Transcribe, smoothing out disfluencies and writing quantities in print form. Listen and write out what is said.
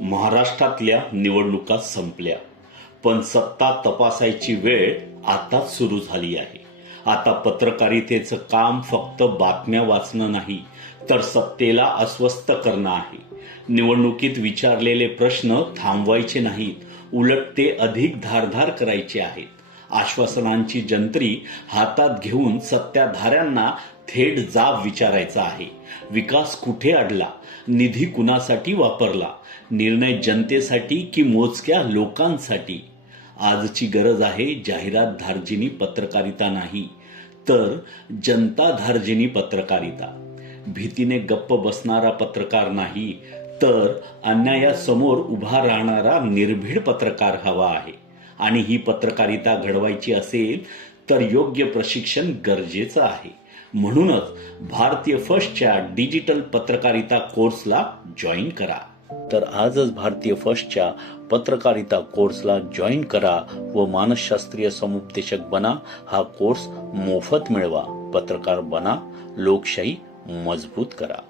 महाराष्ट्रातल्या निवडणुका संपल्या, पण सत्ता तपासायची वेळ आताच सुरू झाली आहे. आता पत्रकारितेचं काम फक्त बातम्या वाचणं नाही, तर सत्तेला अस्वस्थ करणं आहे. निवडणुकीत विचारलेले प्रश्न थांबवायचे नाहीत, उलट ते अधिक धारदार करायचे आहेत. आश्वासनांची जंत्री हातात घेऊन सत्ताधाऱ्यांना थेट जाब विचारायचा आहे. विकास कुठे अडला, निधी कुणासाठी वापरला, निर्णय जनतेसाठी की मोजक्या लोकांसाठी. आजची गरज आहे जाहिरात धार्जिनी पत्रकारिता नाही, तर जनता धार्जिनी पत्रकारिता. भीतीने गप्प बसणारा पत्रकार नाही, तर अन्यायासमोर उभा राहणारा निर्भीड पत्रकार हवा आहे. आणि ही पत्रकारिता घडवायची असेल तर योग्य प्रशिक्षण गरजेचं आहे. म्हणूनच भारतीय फर्स्टच्या डिजिटल पत्रकारिता कोर्सला जॉईन करा. तर आजच भारतीय फर्स्टच्या पत्रकारिता कोर्सला जॉईन करा व मानसशास्त्रीय समुपदेशक बना. हा कोर्स मोफत मिळवा. पत्रकार बना, लोकशाही मजबूत करा.